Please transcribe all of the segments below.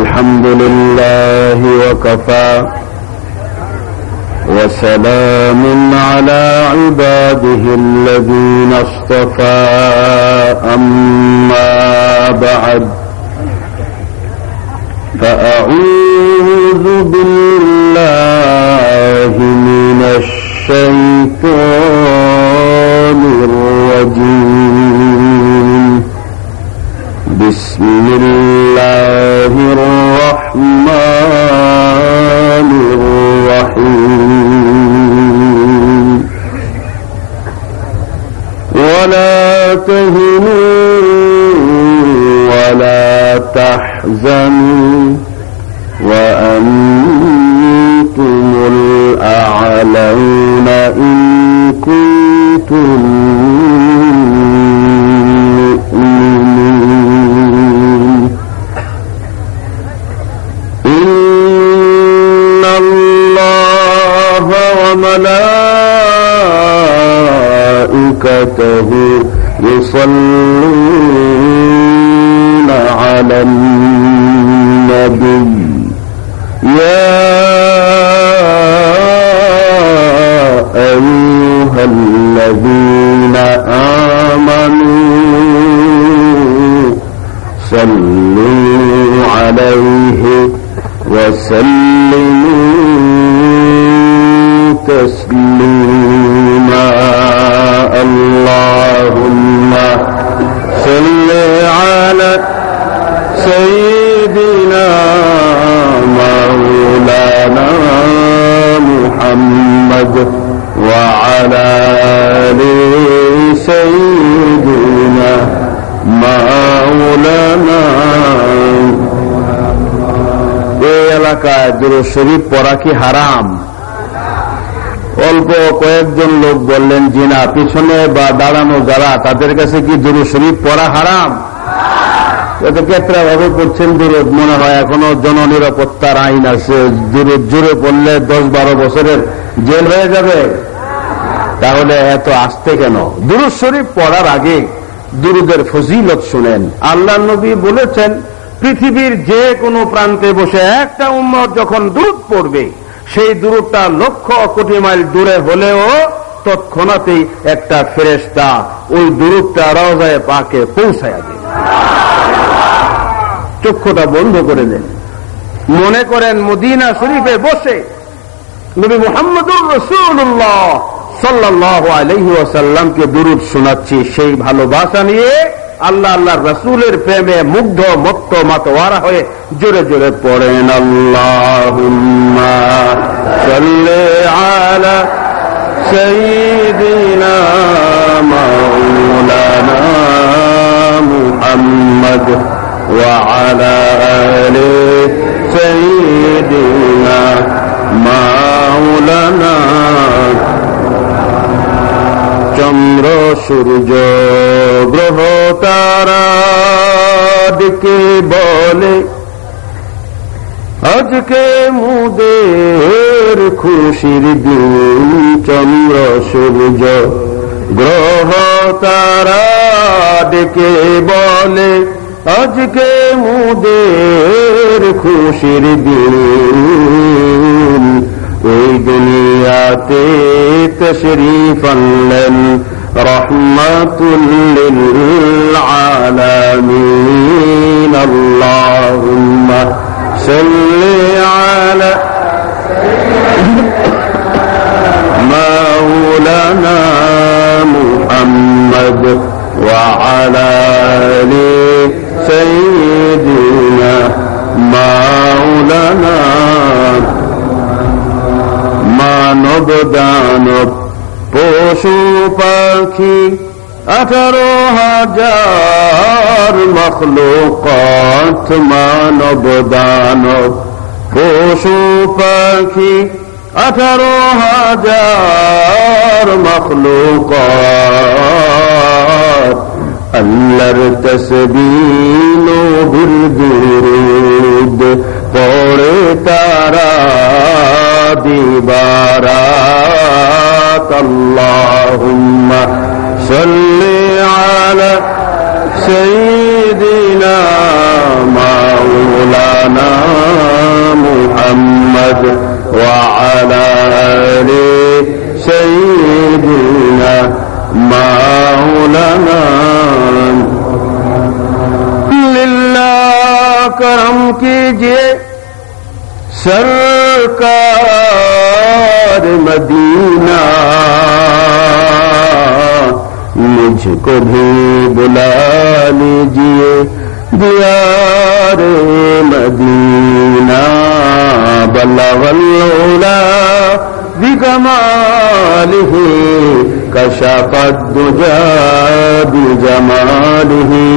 الحمد لله وكفى وسلام على عباده الذين اصطفى أما بعد فأعوذ بالله من الشيطان الرجيم بسم الله الرحمن الرحيم ولا تهنوا ولا تحزنوا وأنتم الأعلون إن كنتم مؤمنين إن الله وملائكته يصلون على النبي يا أيها الذين آمنوا صلوا عليه وسلموا تسليما اللهم صل على سيدنا مولانا محمد وعلى آل سيدنا مولانا এই এলাকায় দুরূদ শরীফ পড়া কি হারাম? অল্প কয়েকজন লোক বললেন জি না। পিছনে বা দাঁড়ানো যারা তাদের কাছে কি দুরূদ শরীফ পড়া হারাম? এত কেতরা ভাবে পড়ছেন দুরূদ, মনে হয় এখনো জননিরাপত্তার আইন আছে, দুরূদ জোরে পড়লে 10-12 বছরের জেল হয়ে যাবে। তাহলে এত আসতে কেন? দুরূদ শরীফ পড়ার আগে দুরূদের ফজিলত শুনেন। আল্লাহ নবী বলেছেন পৃথিবীর যে কোনো প্রান্তে বসে একটা উম্মত যখন দুরূদ পড়বে সেই দুরূদটা লক্ষ কোটি মাইল দূরে হলেও তৎক্ষণাতেই একটা ফেরেশতা ওই দুরূদটা রওজায়ে পাকে পৌঁছায়া দেবে। চক্ষুটা বন্ধ করে দেন, মনে করেন মদিনা শরীফে বসে নবী মুহাম্মদুর রাসূলুল্লাহ সাল্লাল্লাহু আলাইহি ওয়াসাল্লামকে দুরূদ শোনাচ্ছি। সেই ভালোবাসা নিয়ে আল্লাহ আল্লাহর রাসূলের প্রেমে মুগ্ধ মত্ত মাতোয়ারা হয়ে জোরে জোরে পড়েন আল্লাহুম্মা সাল্লি আলা সাইয়্যিদিনা মাওলানা মুহাম্মদ ওয়া আলা আলি সাইয়্যিদিনা মাওলানা। চন্দ্র সূর্য গ্রহ তারা ডেকে বলে আজকে মুদের খুশির দিন। চন্দ্র সূর্য গ্রহ তারা ডেকে বলে আজকে মুদের খুশির দিন। ওই দুনিয়াতে তশরীফ আনলেন রহমাতুল লিল আলামিন। আল্লাহুম্মা সাল্লি আলা মাওলানা মুহাম্মদ ওয়া আলা আলি সাইয়্যিদিনা মাওলানা। মানব দানব পশু পাখি 18,000 মখলুকাত। মানব দানব পশু পাখি 18,000 মখলুকাত। আল্লাহর তসবিহ নবীর দুরূদ পড়ে তারা দিবারাত। আল্লাহুম্মা সাল্লি আলা সাইয়্যিদিনা মাওলানা محمد وعلى آل سيدنا مولانا लिल्लाह करम कीजिए सरकार मदीना मुझको भी बुला लीजिए दियार मदीना बल्लगल उला बिकमालिही कशफत दुजा बिजमालिही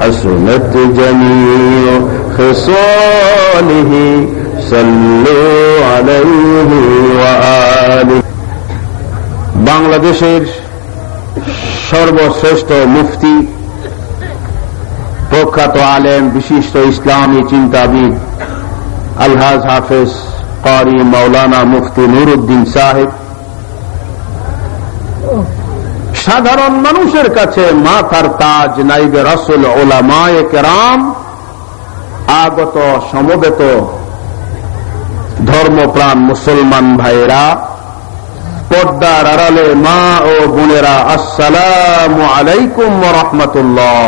हसनत जमीउ खिसालिही सल्लु अलैहि व आलिहि। বাংলাদেশের সর্বশ্রেষ্ঠ মুফতি, প্রখ্যাত আলেম, বিশিষ্ট ইসলামী চিন্তাবিদ আলহাজ হাফেজ কারি মাওলানা মুফতি নুরউদ্দিন সাহেব সাধারণ মানুষের কাছে মাথার তাজ, নাইবে রাসূল, উলামায়ে কেরাম, আগত সমবেত ধর্মপ্রাণ মুসলমান ভাইরা, পর্দার আড়ালে মা ও বোনেরা, আসসালামু আলাইকুম ওয়া রাহমাতুল্লাহ।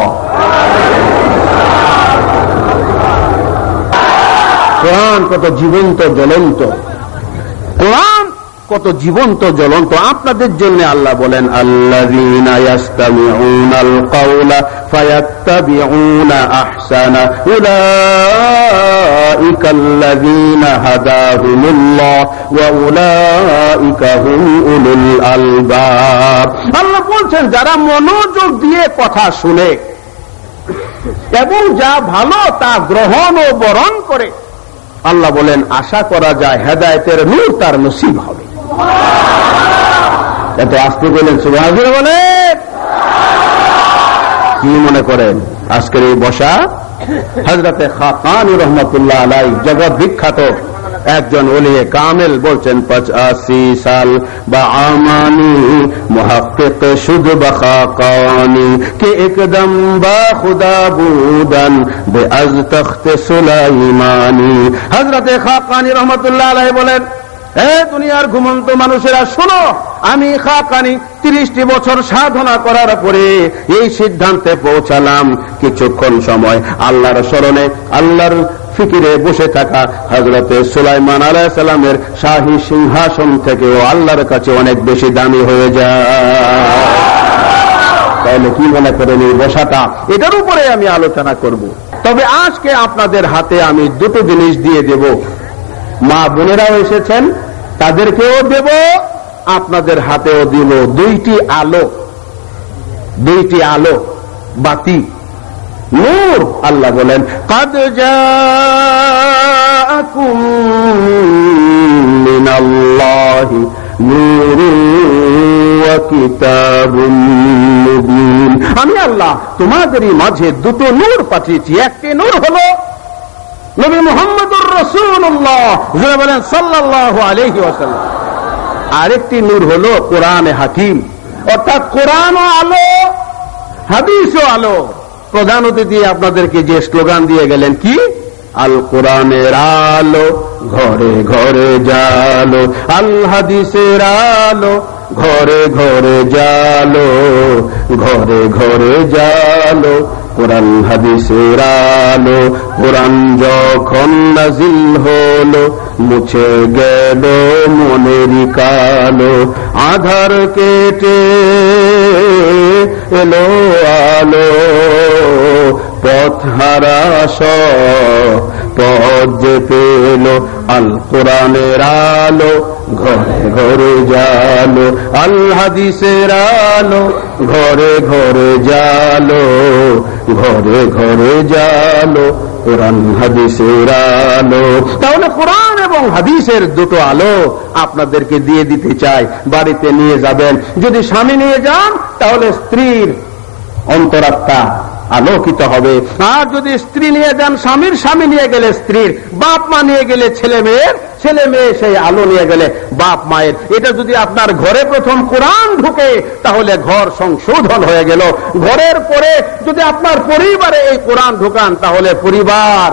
কোরআন কত জীবন্ত জ্বলন্ত, কোরআন কত জীবন্ত জ্বলন্ত। আপনাদের জন্য আল্লাহ বলেন, আল্লাযীনা ইয়াসতামিউনাল কাওলা ফায়াত্তাবিউনা আহসানা উলাইকাল্লাযীনা হাদাহুমুল্লাহ ওয়া উলাইকা হুম উলুল আলবাব। আল্লাহ বলছেন, যারা মনোযোগ দিয়ে কথা শুনে এবং যা ভালো তা গ্রহণ ও বরণ করে, আল্লাহ বলেন আশা করা যায় হেদায়েতের নূর তার নসিব হবে। এত আস্তে বলেন সুবহানাল্লাহ বলেন। কি মনে করেন আজকের এই বসা হযরতে খাকানী রহমাতুল্লাহ আলাইহি, জগৎ বিখ্যাত একজন ওলিয়ে কামেল, বলছেন 85 সাল বা আমানি মুহাক্কিক শুদ বখাকানি কে একদম বা খুদা বুদান বে আজ তখত সুলাইমানি। হযরতে খাকানী রহমাতুল্লাহ আলাইহি বলেন, হে দুনিয়ার ঘুমন্ত মানুষেরা শোনো, আমি খাকানী 30টি বছর সাধনা করার পরে এই সিদ্ধান্তে পৌঁছালাম, কিছুক্ষণ সময় আল্লাহর স্মরণে, আল্লাহর ফিকিরে বসে থাকা হযরতে সুলাইমান আলাইহিস সালামের শাহী সিংহাসন থেকেও আল্লাহর কাছে অনেক বেশি দামি হয়ে যায়। তাহলে কি মনে করেন এই বসাটা, এটার উপরে আমি আলোচনা করব। তবে আজকে আপনাদের হাতে আমি দুটো জিনিস দিয়ে দেব। মা বোনেরাও এসেছেন, তাদেরকেও দেব, আপনাদের হাতেও দিব দুইটি আলো, দুইটি আলো, বাতি, নূর। আল্লাহ বলেন, কাদ জাআকুম মিনাল্লাহি নূরুন ওয়া কিতাবুম মুবিন। আমি আল্লাহ তোমাদেরই মাঝে দুটো নূর পাঠিয়েছি। একটি নূর হলো নবী মুহাম্মদুর রাসূলুল্লাহ বলেন সাল্লাল্লাহু আলাইহি ওয়াসাল্লাম, আরেকটি নূর হলো কোরআনে হাকিম, অর্থাৎ কোরআনও আলো, হাদিসও আলো। প্রধান অতিথি আপনাদেরকে যে স্লোগান দিয়ে গেলেন, কি? আল কোরআনের আলো ঘরে ঘরে জালো, আল হাদিসের আলো ঘরে ঘরে জালো, ঘরে ঘরে জালো কোরআন হাদিসের আলো। কোরআন যখন নাজিল হলো মুছে গেল মনেরই কালো, আধার কেটে এলো আলো, পথ হারা পথ পেল আল কোরআনের আলো ঘরে ঘরে জালো, আল হাদিসের আলো ঘরে ঘরে জালো, ঘরে ঘরে জালো কোরআন হাদিসের আলো। তাহলে কোরআন এবং হাদিসের দুটো আলো আপনাদেরকে দিয়ে দিতে চাই, বাড়িতে নিয়ে যাবেন। যদি স্বামী নিয়ে যান তাহলে স্ত্রীর অন্তরাত্মা আলোকিত হবে, আর যদি স্ত্রী নিয়ে যান স্বামীর, স্বামী নিয়ে গেলে স্ত্রীর, বাপ মা নিয়ে গেলে ছেলে মেয়ের, ছেলে মেয়ে সেই আলো নিয়ে গেলে বাপ মায়ের। এটা যদি আপনার ঘরে প্রথম কোরআন ঢুকে তাহলে ঘর সংশোধন হয়ে গেল। ঘরের পরে যদি আপনার পরিবারে এই কোরআন ঢুকান তাহলে পরিবার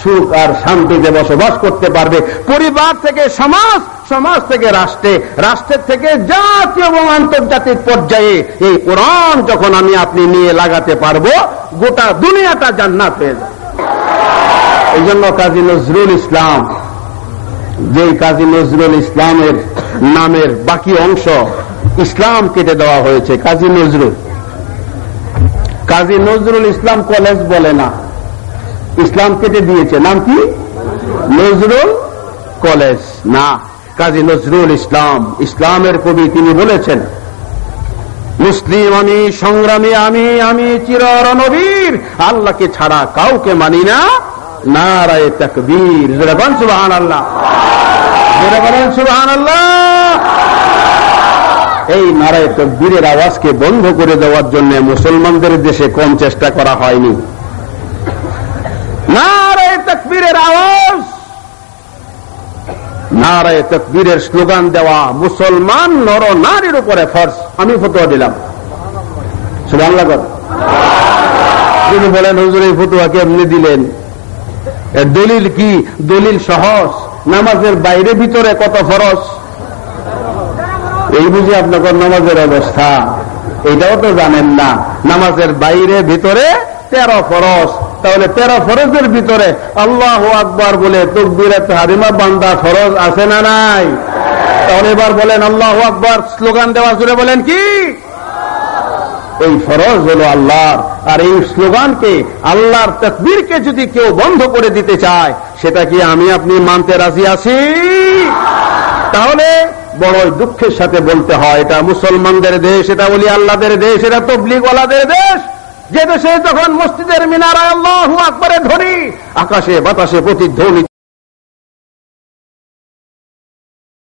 সুখ আর শান্তিতে বসবাস করতে পারবে। পরিবার থেকে সমাজ, সমাজ থেকে রাষ্ট্রে, রাষ্ট্রের থেকে জাতীয় এবং আন্তর্জাতিক পর্যায়ে এই কোরআন যখন আমি আপনি নিয়ে লাগাতে পারবো, গোটা দুনিয়াটা জান্নাত হয়ে যাবে। এই জন্য কাজী নজরুল ইসলাম, যেই কাজী নজরুল ইসলামের নামের বাকি অংশ ইসলাম কেটে দেওয়া হয়েছে, কাজী নজরুল। কাজী নজরুল ইসলাম কলেজ বলে না, ইসলাম কেটে দিয়েছে, নাম কি? নজরুল কলেজ না, কাজী নজরুল ইসলাম। ইসলামের কবি, তিনি বলেছেন, মুসলিম আমি, সংগ্রামী আমি, আমি চির রণবীর, আল্লাহকে ছাড়া কাউকে মানি না, নারায়ে তাকবীর। জোরে বলেন সুবহানাল্লাহ, জোরে বলেন সুবহানাল্লাহ। এই নারায়ে তাকবীরের আওয়াজকে বন্ধ করে দেওয়ার জন্য মুসলমানদের দেশে কম চেষ্টা করা হয়নি। নারায়ে তাকবীরের আওয়াজ, নারায়ে তাকবীরের স্লোগান দেওয়া মুসলমান নর নারীর উপরে ফরজ। আমি ফতোয়া দিলাম, সুবহানাল্লাহ। তিনি বলেন, হুজুর এই ফতোয়া কেমনে দিলেন? এর দলিল কি? দলিল সহজ, নামাজের বাইরে ভিতরে কত ফরজ, এই বুঝি আপনার নামাজের অবস্থা। এটাও তো জানেন না, নামাজের বাইরে ভিতরে 13 ফরজ। তাহলে 13 ফরজের ভিতরে আল্লাহু আকবার বলে তাকবীরে তাহরিমা বান্দা ফরজ আছে না নাই? তাহলে এবার বলেন আল্লাহু আকবার স্লোগান দেওয়া জুড়ে বলেন কি? এই ফরজ হলো আল্লাহর। আর এই স্লোগানকে, আল্লাহর তাকবীরকে যদি কেউ বন্ধ করে দিতে চায়, সেটা কি আমি আপনি মানতে রাজি আছি? তাহলে বড়ই দুঃখের সাথে বলতে হয়, এটা মুসলমানদের দেশ, এটা ওলি আল্লাহদের দেশ, এটা তবলিগওয়ালাদের দেশ। যে দেশে যখন মসজিদের মিনারায় আল্লাহু আকবারের ধ্বনি আকাশে বাতাসে প্রতিধ্বনি